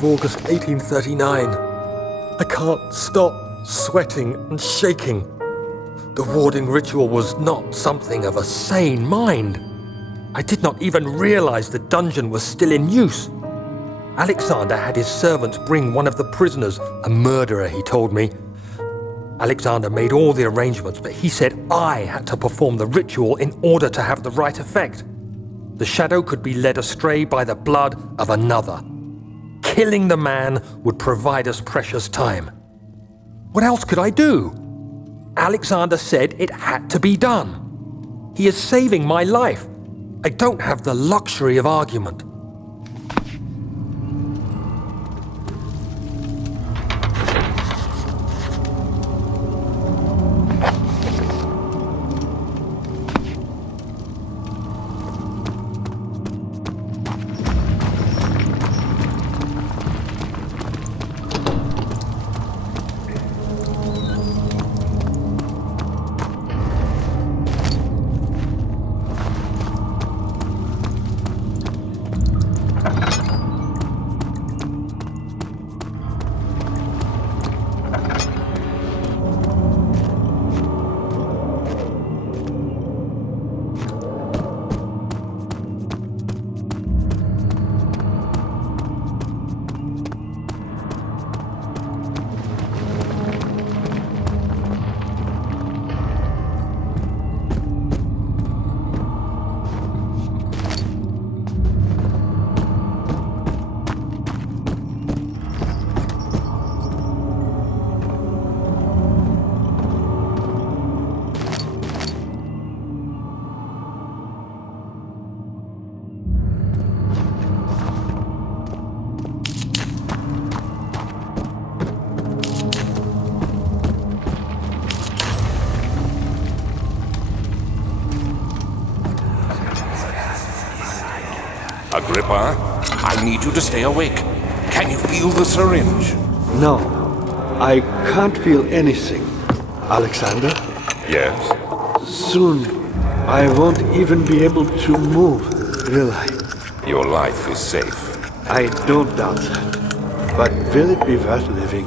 August 1839. I can't stop sweating and shaking. The warding ritual was not something of a sane mind. I did not even realize the dungeon was still in use. Alexander had his servants bring one of the prisoners, a murderer, he told me. Alexander made all the arrangements, but he said I had to perform the ritual in order to have the right effect. The shadow could be led astray by the blood of another. Killing the man would provide us precious time. What else could I do? Alexander said it had to be done. He is saving my life. I don't have the luxury of argument. Agrippa, I need you to stay awake. Can you feel the syringe? No, I can't feel anything. Alexander? Yes? Soon, I won't even be able to move, will I? Your life is safe. I don't doubt that. But will it be worth living?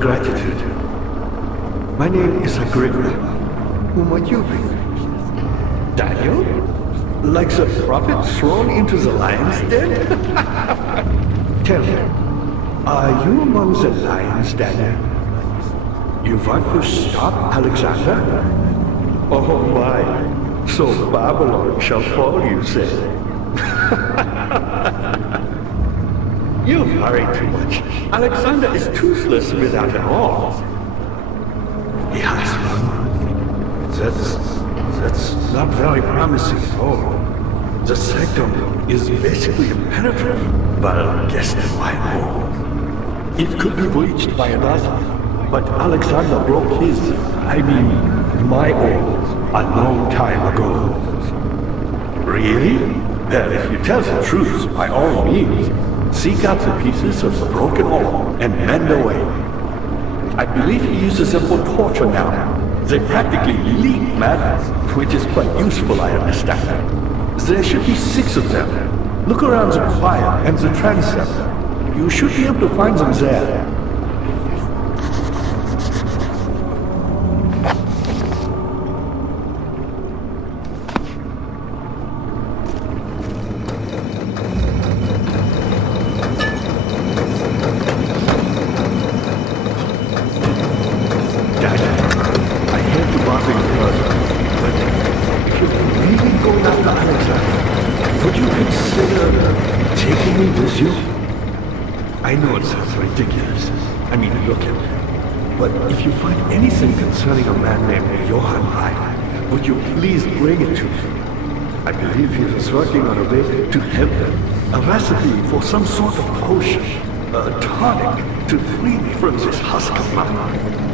Gratitude. My name is Agrippa. Who might you be? Daniel? Like the prophet thrown into the lion's den? Tell me, are you among the lions, Daniel? You want to stop Alexander? Oh my, so Babylon shall fall, you say? You worry too much. Alexander is toothless without an arm. He has one. That's not very promising at all. The Sanctum is basically impenetrable. Well, guess why more? It could be breached by another, but Alexander broke his, my own, a long time ago. Really? Well, if you tell the truth, by all means, seek out the pieces of the broken orb and mend away. I believe he uses them for torture now. They practically leak madness, which is quite useful, I understand. There should be 6 of them. Look around the choir and the transept. You should be able to find them there. man named Johann Wein. Would you please bring it to me? I believe he was working on a way to help them. A recipe for some sort of potion. A tonic to free me from this husk of mine.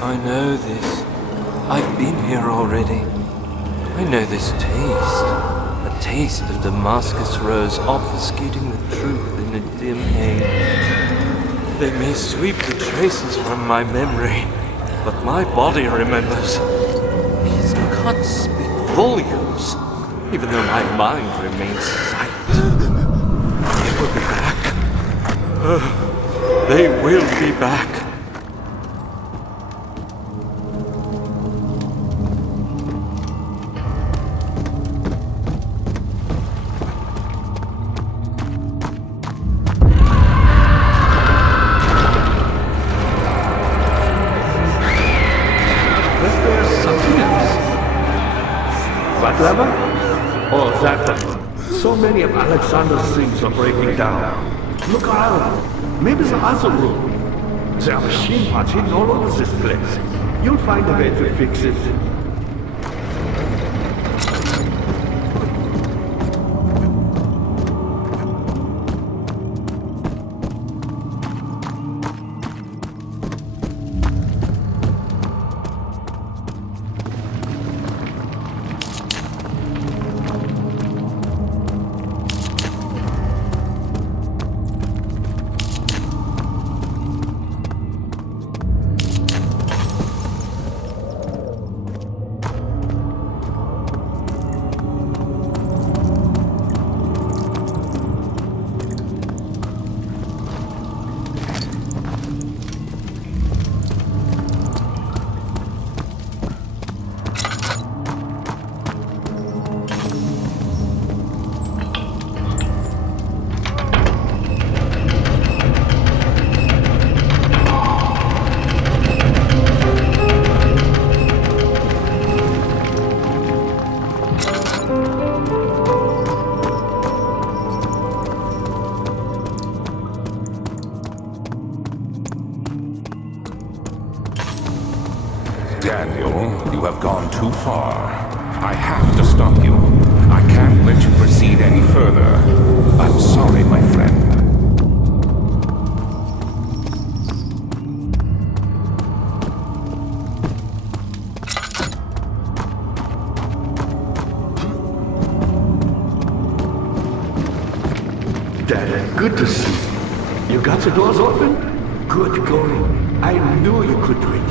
I know this. I've been here already. I know this taste. A taste of Damascus rose obfuscating the truth in a dim haze. They may sweep the traces from my memory, but my body remembers. These cuts speak volumes, even though my mind remains silent. They will be back. They will be back. Lever? Oh, that one. So many of Alexander's things are breaking down. Look around. Maybe the other room. There are machine parts hidden all over this place. You'll find a way to fix it. Daniel, you have gone too far. I have to stop you. I can't let you proceed any further. I'm sorry, my friend. Dad, good to see you. You got the doors open? Good going. I knew you could do it.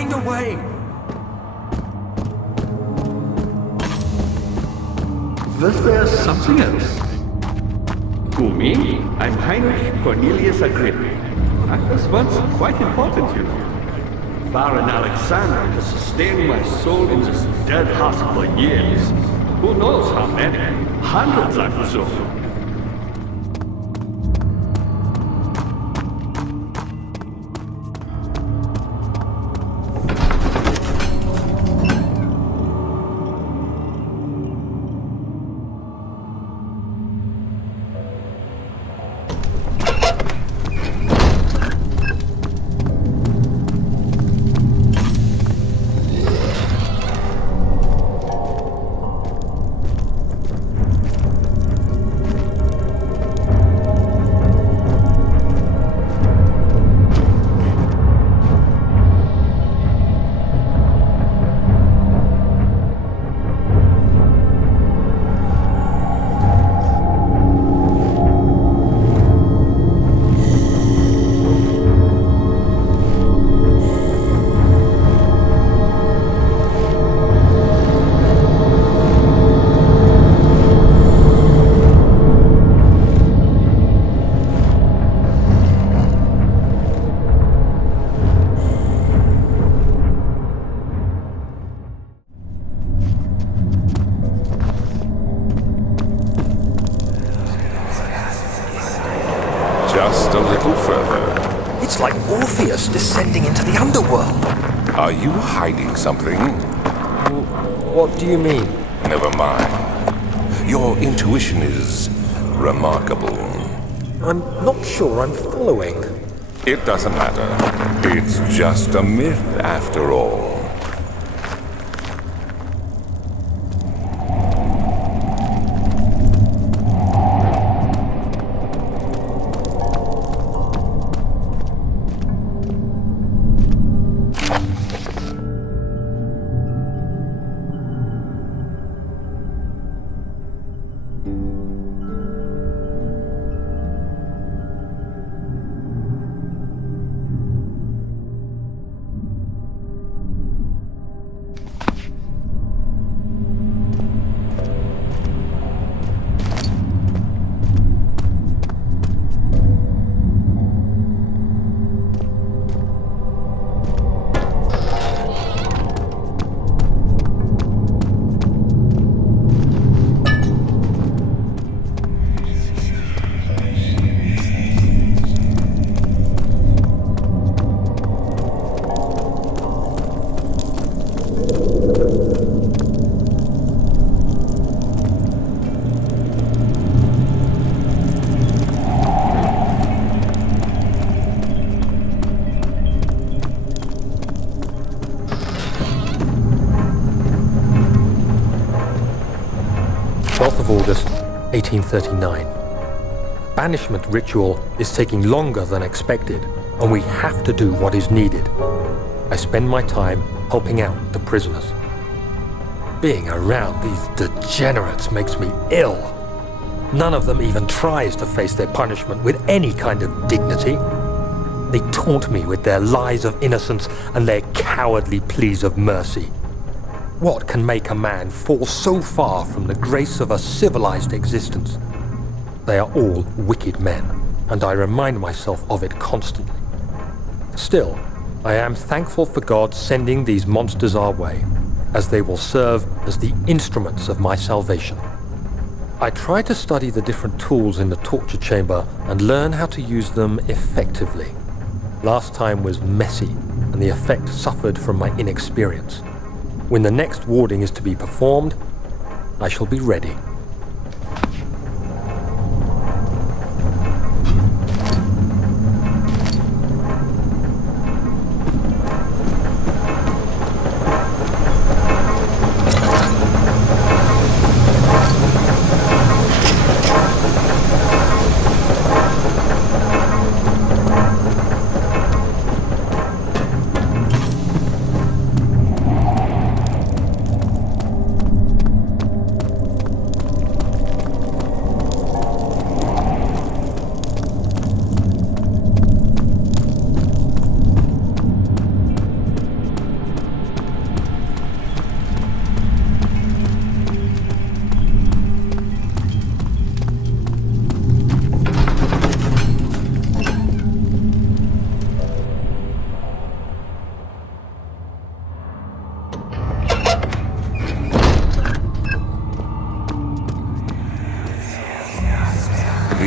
find a way! Was there something else? Who, me? I'm Heinrich Cornelius Agrippa. I was once quite important, you know. Baron Alexander has sustained my soul in this dead heart for years. Who knows how many? Hundreds, I presume. Just a little further. It's like Orpheus descending into the underworld. Are you hiding something? What do you mean? Never mind. Your intuition is remarkable. I'm not sure I'm following. It doesn't matter. It's just a myth after all. August 1839. Banishment ritual is taking longer than expected, and we have to do what is needed. I spend my time helping out the prisoners. Being around these degenerates makes me ill. None of them even tries to face their punishment with any kind of dignity. They taunt me with their lies of innocence and their cowardly pleas of mercy. What can make a man fall so far from the grace of a civilized existence? They are all wicked men, and I remind myself of it constantly. Still, I am thankful for God sending these monsters our way, as they will serve as the instruments of my salvation. I try to study the different tools in the torture chamber and learn how to use them effectively. Last time was messy, and the effect suffered from my inexperience. When the next warding is to be performed, I shall be ready.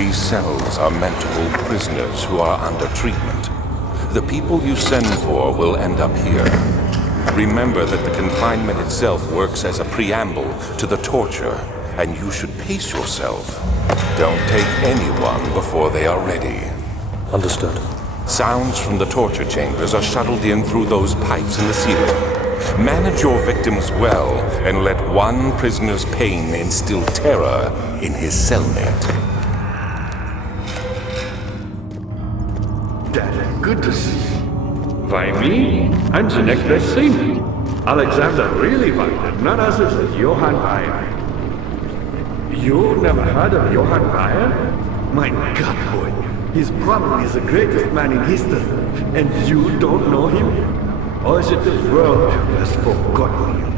These cells are meant to hold prisoners who are under treatment. The people you send for will end up here. Remember that the confinement itself works as a preamble to the torture, and you should pace yourself. Don't take anyone before they are ready. Understood. Sounds from the torture chambers are shuttled in through those pipes in the ceiling. Manage your victims well, and let one prisoner's pain instill terror in his cellmate. Dad, good to see you. Why me? I'm the next best thing. Alexander really wanted none other than Johann Weyer. You never heard of Johann Weyer? My God, boy. He's probably the greatest man in history. And you don't know him? Or is it the world has forgotten him?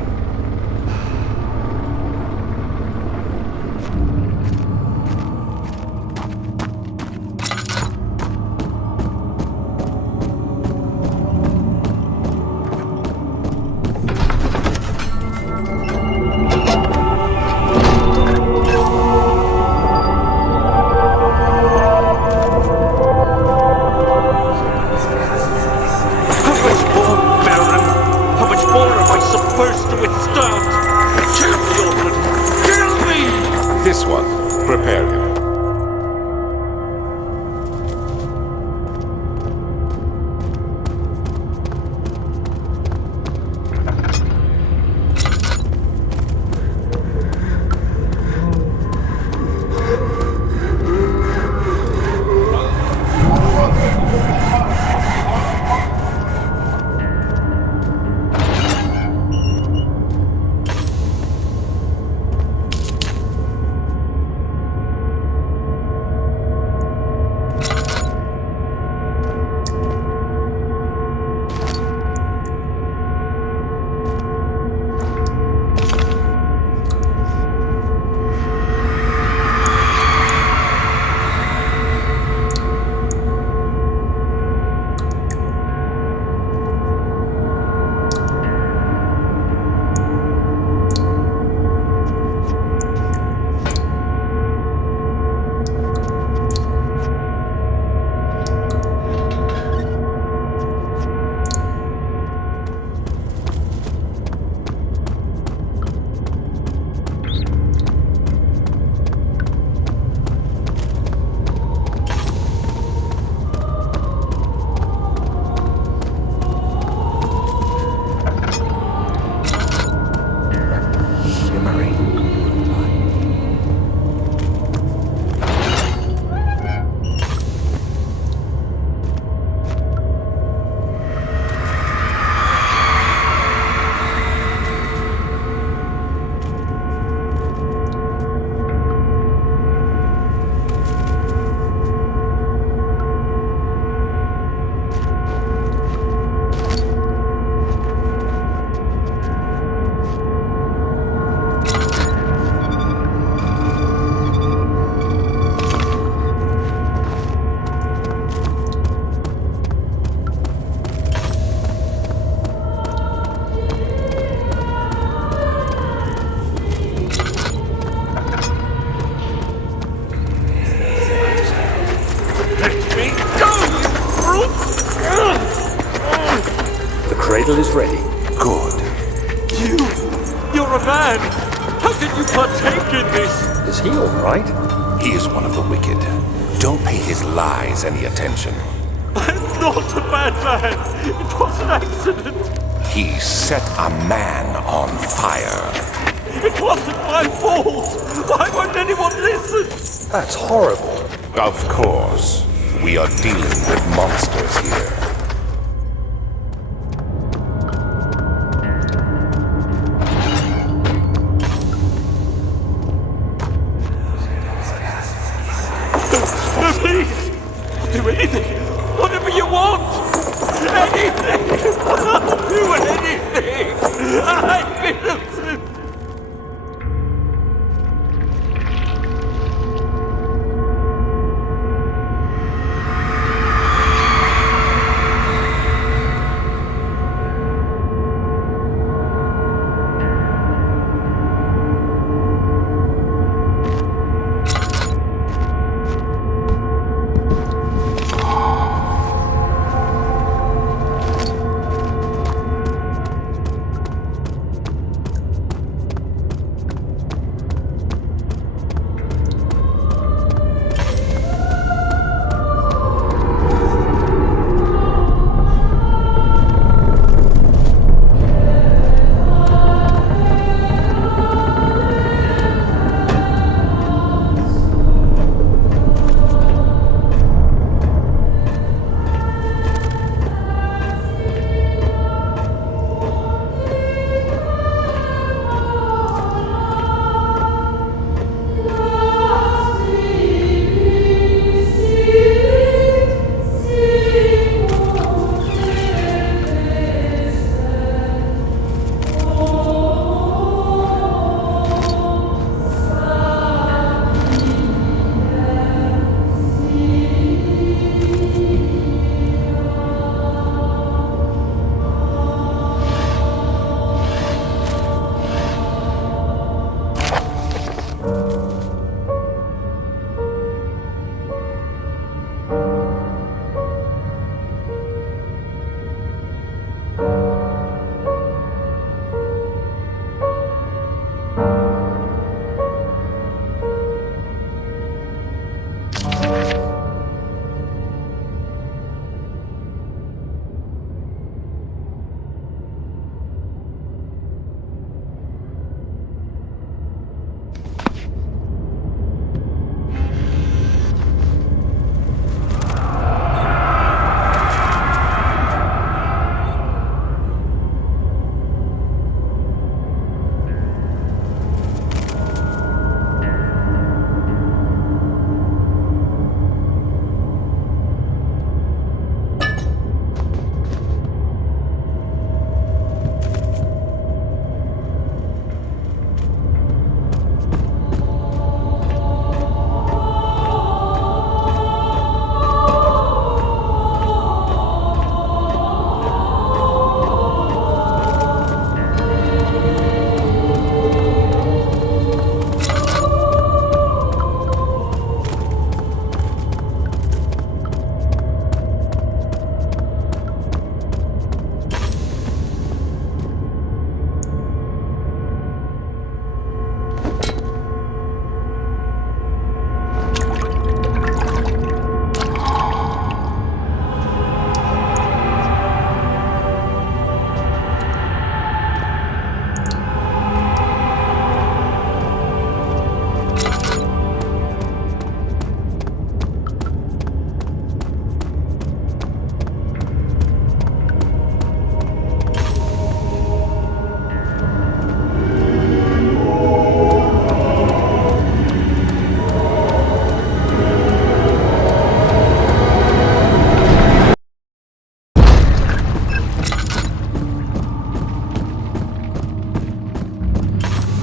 This one. Prepare him. Cradle is ready. Good. You're a man! How can you partake in this? Is he all right? He is one of the wicked. Don't pay his lies any attention. I'm not a bad man! It was an accident! He set a man on fire. It wasn't my fault! Why won't anyone listen? That's horrible. Of course. We are dealing with monsters here. Please! I'll do anything! Whatever you want! Anything! I'll do anything! I'm innocent!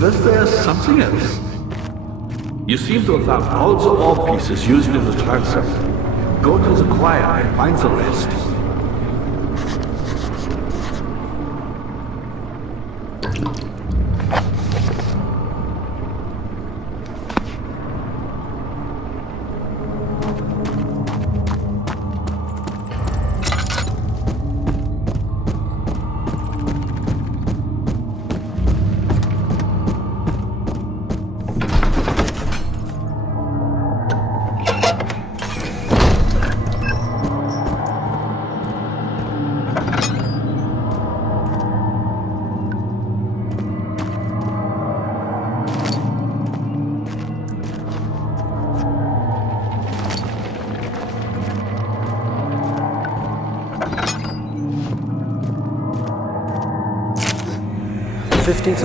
Was there something else? You seem to have found all the orb pieces used in the transept. Go to the choir and find the rest.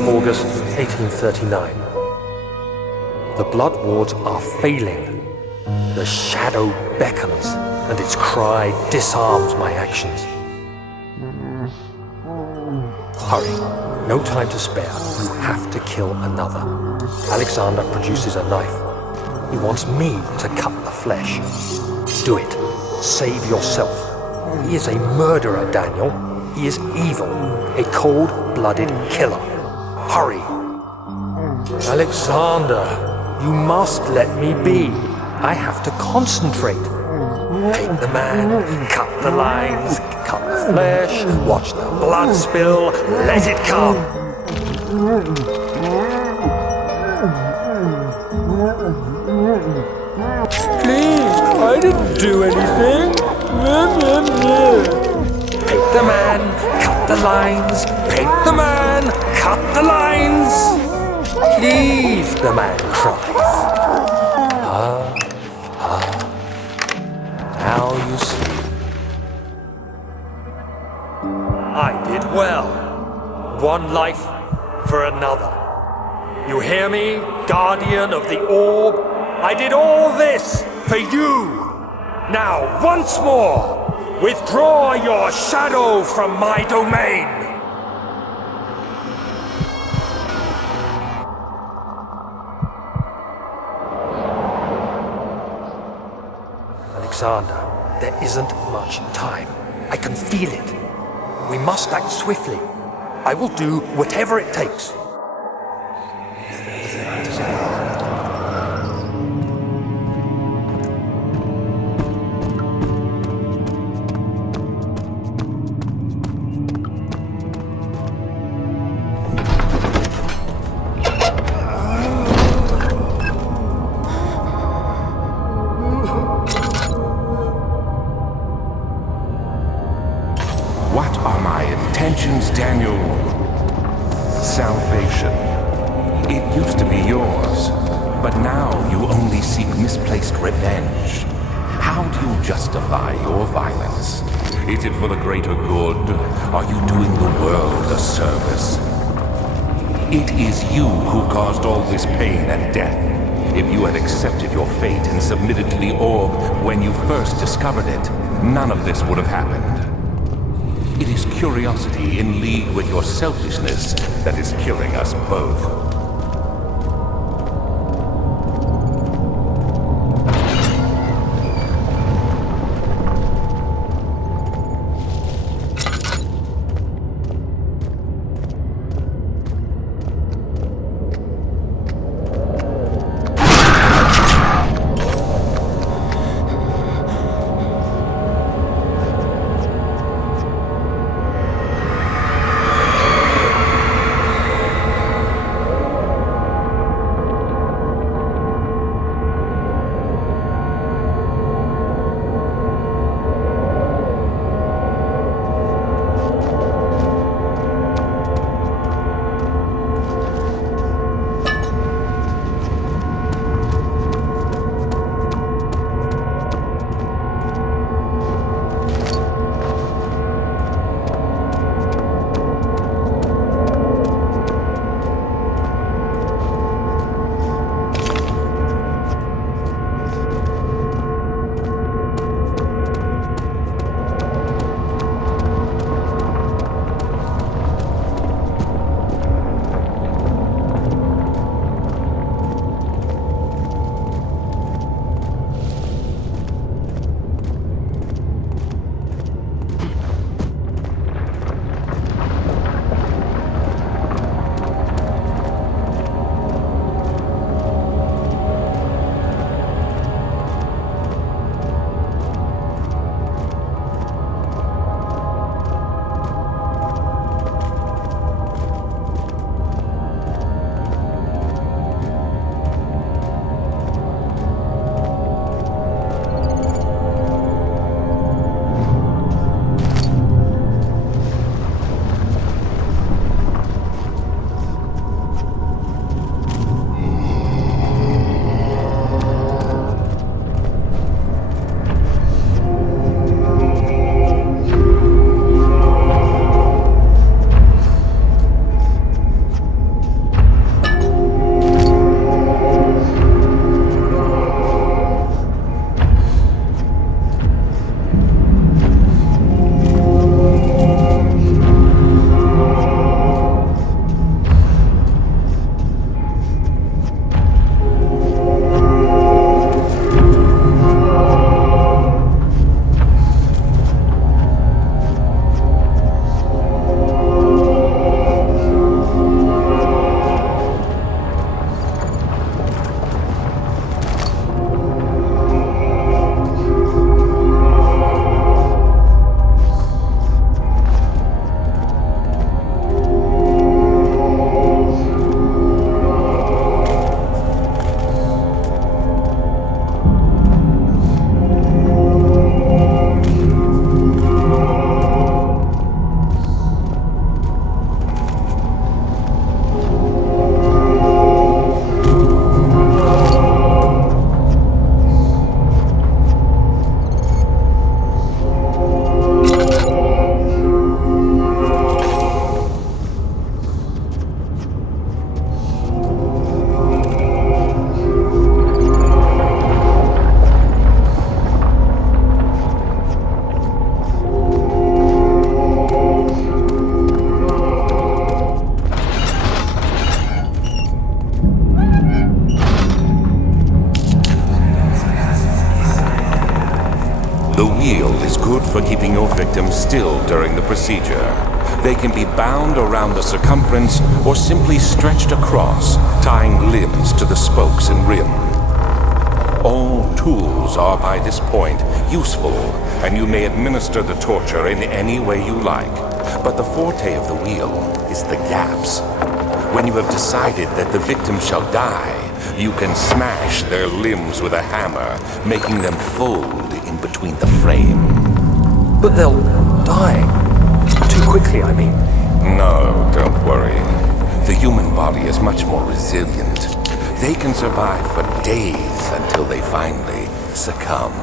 August 1839. The blood wards are failing. The shadow beckons, and its cry disarms my actions. Hurry, no time to spare. You have to kill another. Alexander produces a knife. He wants me to cut the flesh. Do it. Save yourself. He is a murderer, Daniel. He is evil, a cold-blooded killer. Hurry! Alexander, you must let me be. I have to concentrate. Take the man, cut the lines, cut the flesh, watch the blood spill, let it come! Please, I didn't do anything. Paint the man, cut the lines, paint the man, cut the lines. Please, the man cries. Now you see. I did well. One life for another. You hear me, guardian of the orb? I did all this for you. Now, once more, withdraw your shadow from my domain! Alexander, there isn't much time. I can feel it. We must act swiftly. I will do whatever it takes. Daniel, salvation. It used to be yours, but now you only seek misplaced revenge. How do you justify your violence? Is it for the greater good? Are you doing the world a service? It is you who caused all this pain and death. If you had accepted your fate and submitted to the orb when you first discovered it, none of this would have happened. It is curiosity in league with your selfishness that is killing us both. wheel is good for keeping your victim still during the procedure. They can be bound around the circumference or simply stretched across, tying limbs to the spokes and rim. All tools are by this point useful, and you may administer the torture in any way you like. But the forte of the wheel is the gaps. When you have decided that the victim shall die, you can smash their limbs with a hammer, making them fold in between the frame. But they'll die. Too quickly, I mean. No, don't worry. The human body is much more resilient. They can survive for days until they finally succumb.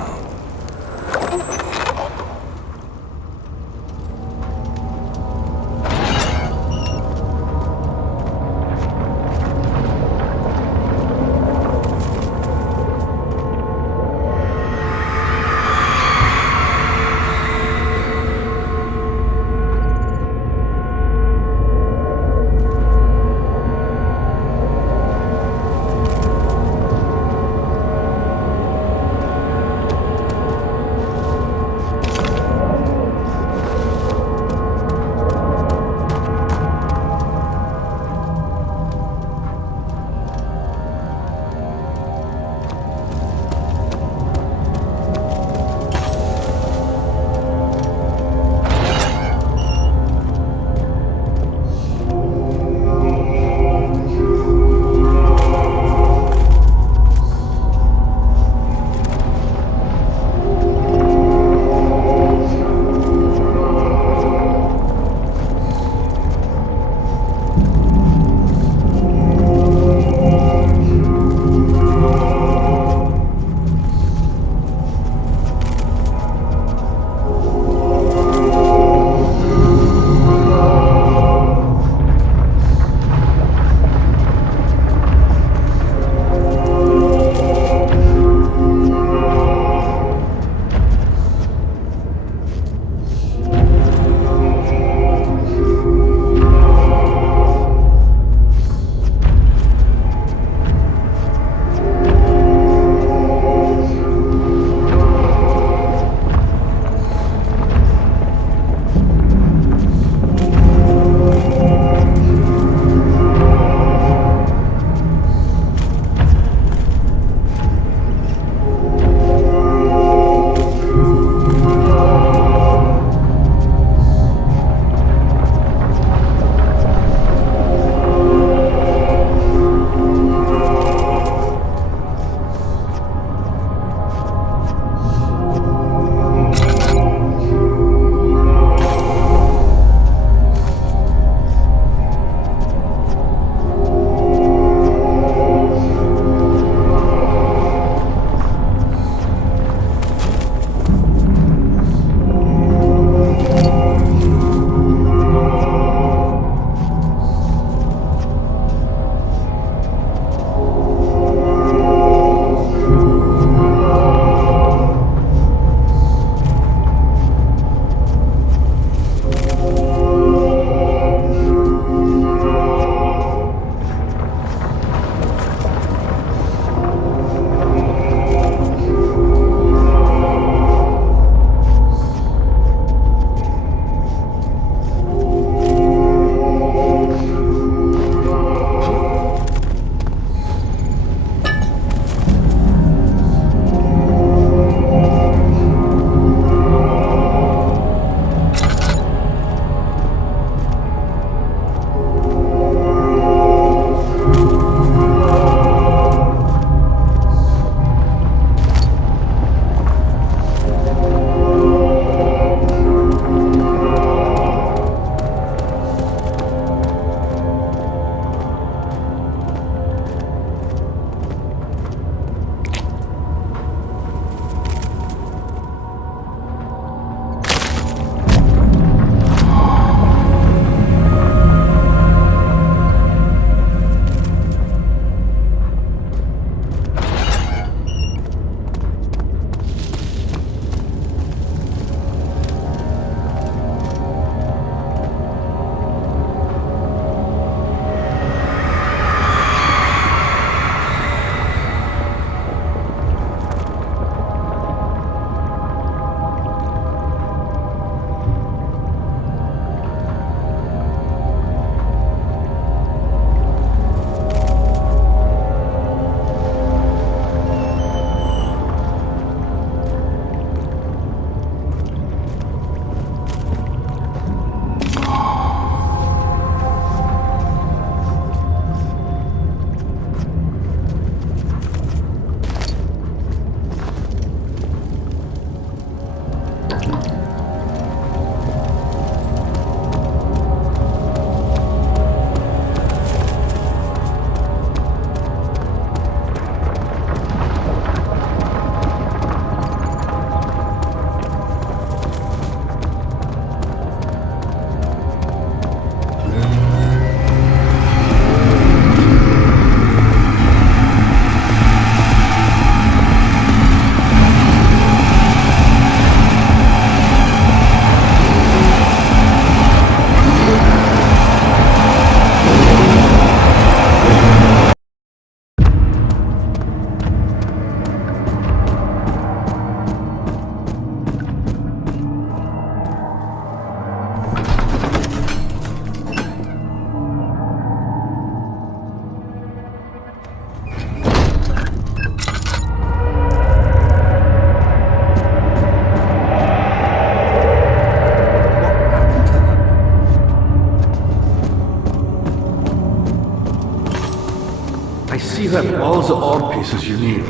you have all the orb pieces you need.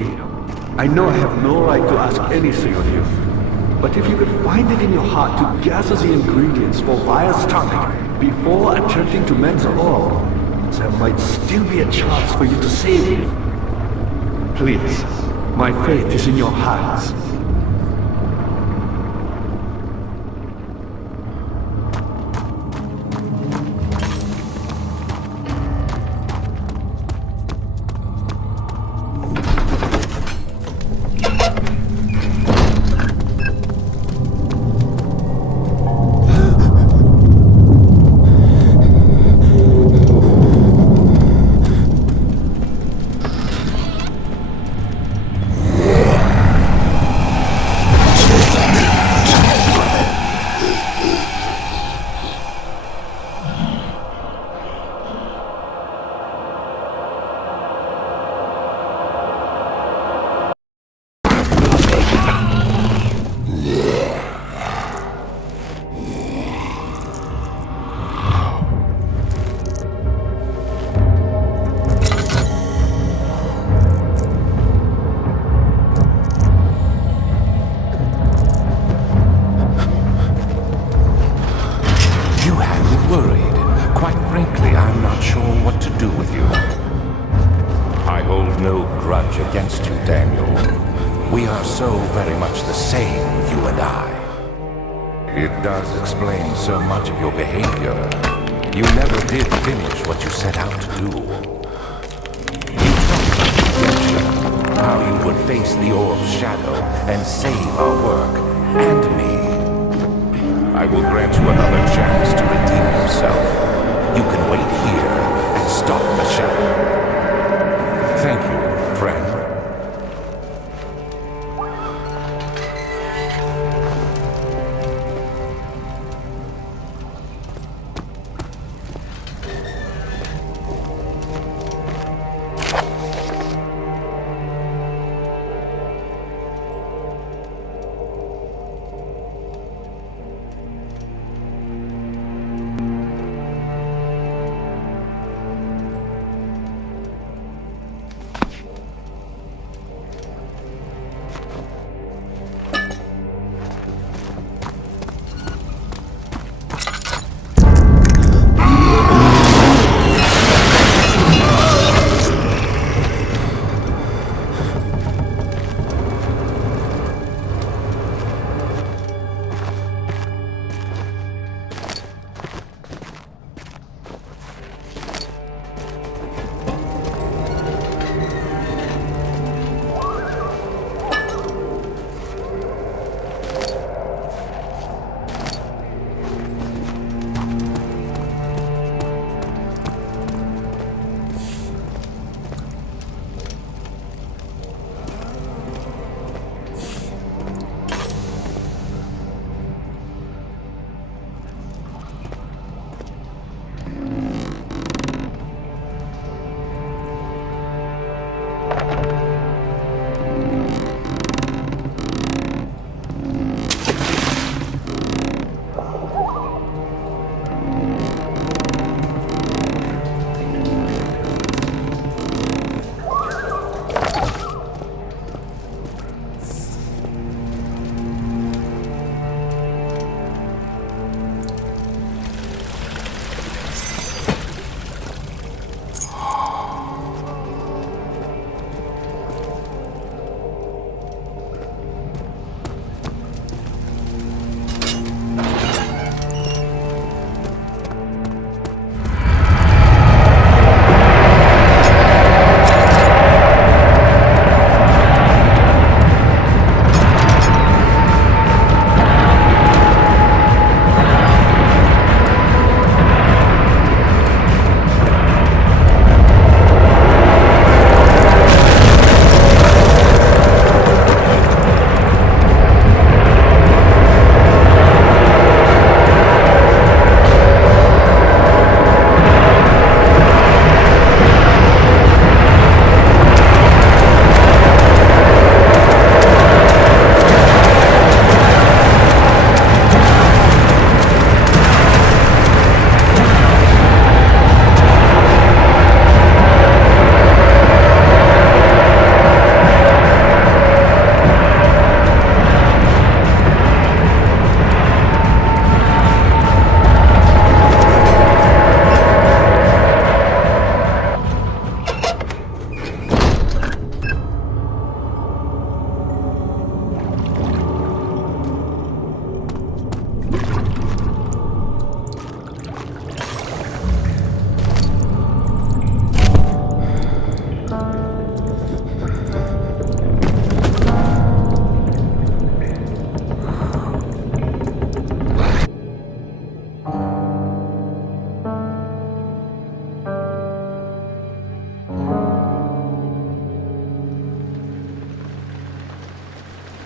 I know I have no right to ask anything of you, but if you could find it in your heart to gather the ingredients for Vire's tonic before attempting to mend the orb, there might still be a chance for you to save him. Please, my fate is in your hands. So much of your behavior. You never did finish what you set out to do. You talked about redemption, how you would face the Orb's shadow and save our work, and me. I will grant you another chance to redeem yourself. You can wait here and stop the shadow. Thank you, friend.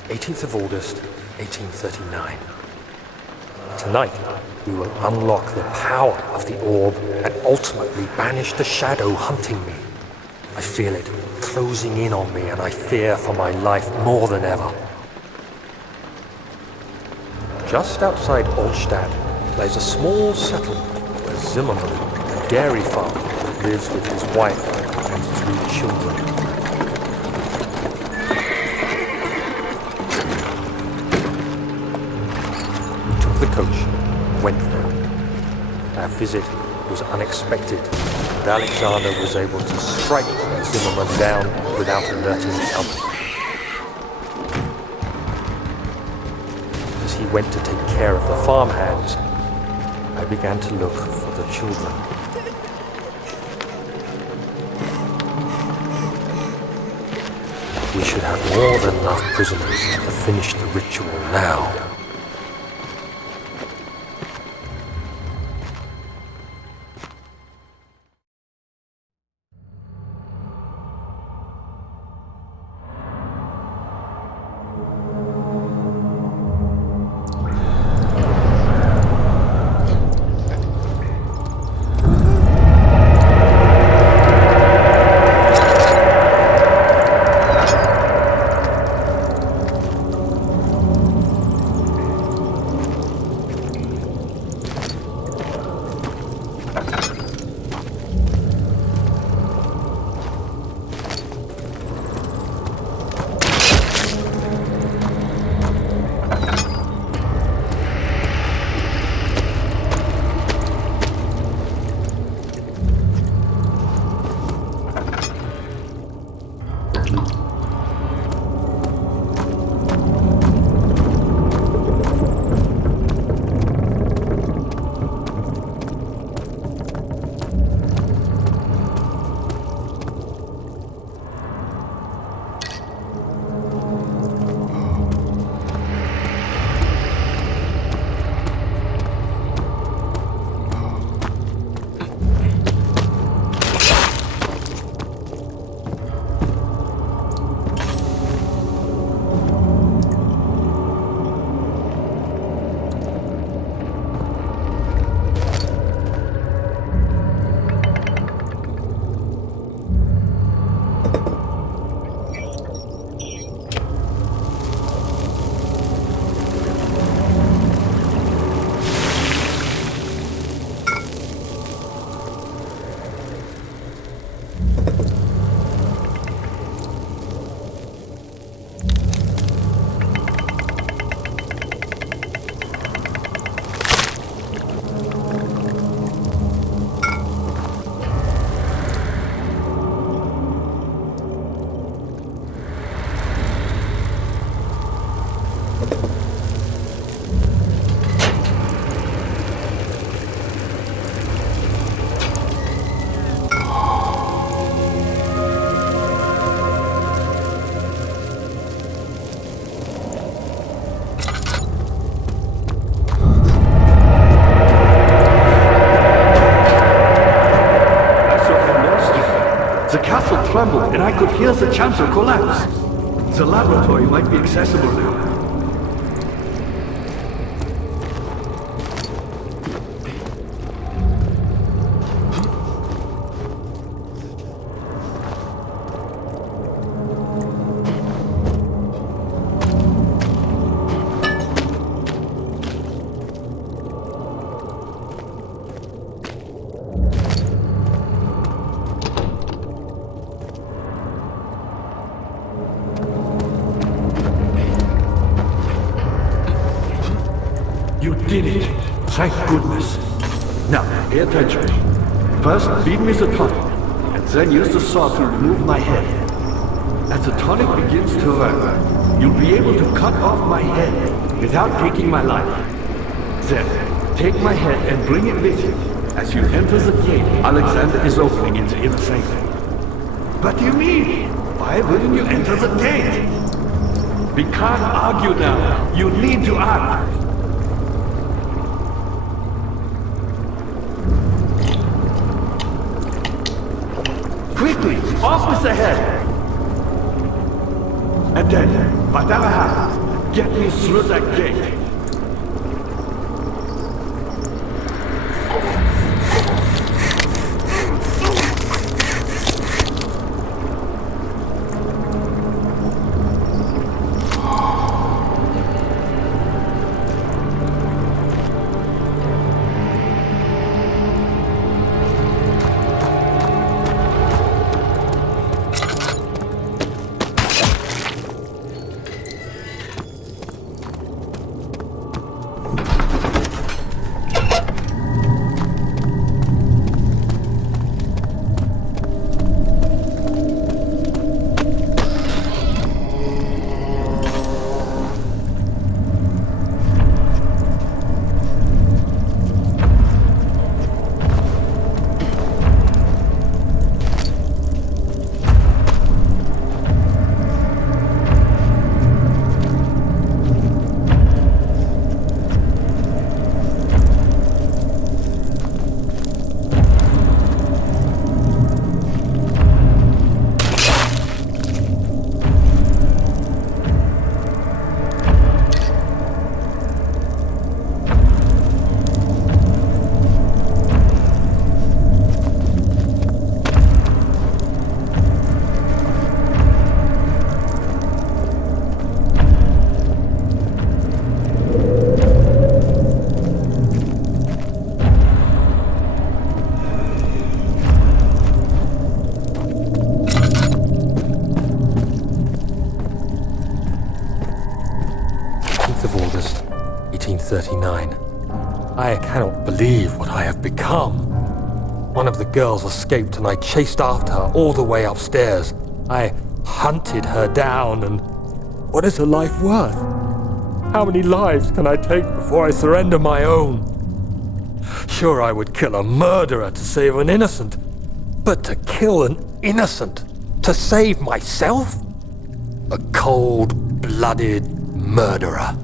18th of August, 1839. Tonight, we will unlock the power of the orb and ultimately banish the shadow hunting me. I feel it closing in on me and I fear for my life more than ever. Just outside Olstadt lies a small settlement where Zimmerman, a dairy farmer, lives with his wife and 3 children. We took the coach, went there. Our visit was unexpected, and Alexander was able to strike Zimmerman down without alerting the others. As he went to take care of the farmhands, I began to look for the children. We should have more than enough prisoners to finish the ritual now. The castle trembled, and I could hear the chancel collapse. The laboratory might be accessible now. You did it! Thank goodness! Now, pay attention. First, feed me the tonic, and then use the saw to remove my head. As the tonic begins to work, you'll be able to cut off my head without taking my life. Then, take my head and bring it with you. As you enter the gate Alexander is opening in the inner sanctum. What do you mean? Why wouldn't you enter the gate? We can't argue now. You need to act. Quickly, off with the head! And then, whatever happens, get me through that gate. August, 1839. I cannot believe what I have become. One of the girls escaped and I chased after her all the way upstairs. I hunted her down and... what is her life worth? How many lives can I take before I surrender my own? Sure, I would kill a murderer to save an innocent, but to kill an innocent to save myself? A cold-blooded murderer.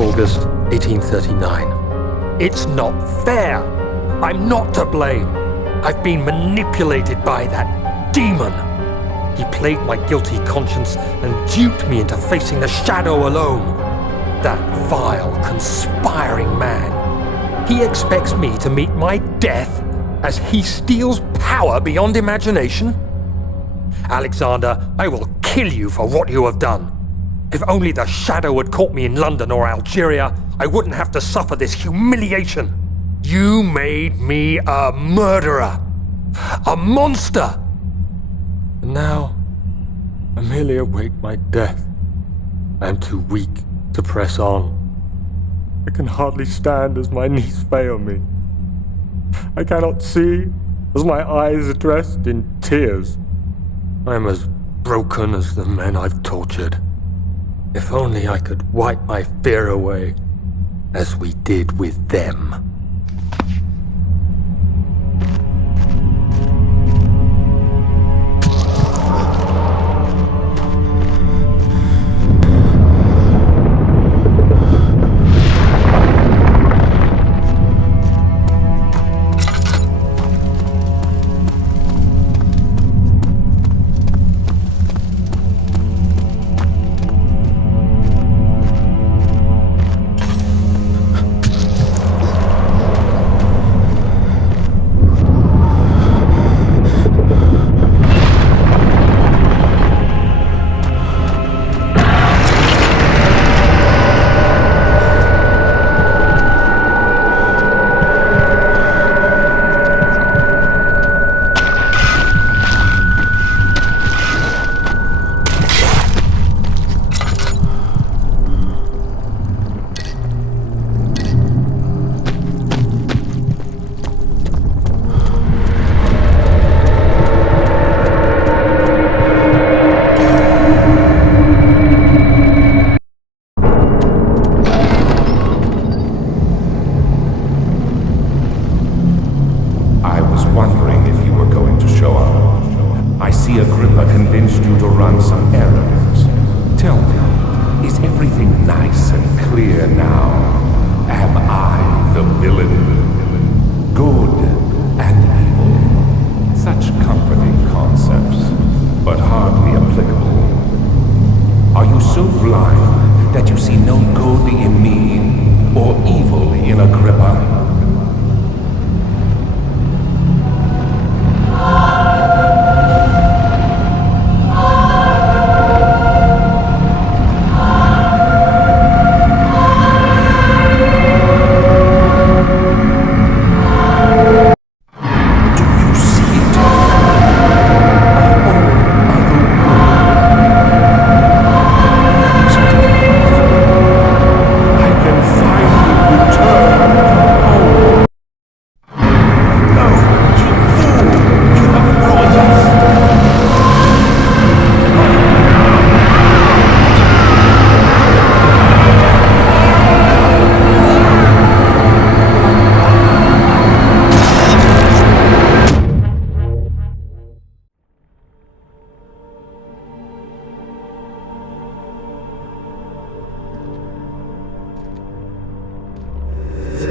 August 1839. It's not fair. I'm not to blame. I've been manipulated by that demon. He played my guilty conscience and duped me into facing the shadow alone. That vile, conspiring man. He expects me to meet my death as he steals power beyond imagination? Alexander, I will kill you for what you have done. If only the shadow had caught me in London or Algeria, I wouldn't have to suffer this humiliation. You made me a murderer. A monster! And now, I merely await my death. I am too weak to press on. I can hardly stand as my knees fail me. I cannot see as my eyes are dressed in tears. I am as broken as the men I've tortured. If only I could wipe my fear away, as we did with them.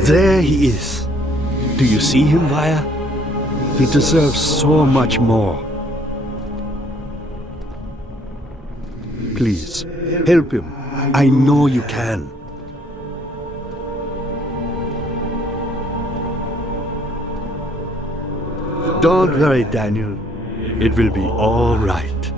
There he is. Do you see him, Vaya? He deserves so much more. Please, help him. I know you can. Don't worry, Daniel. It will be all right.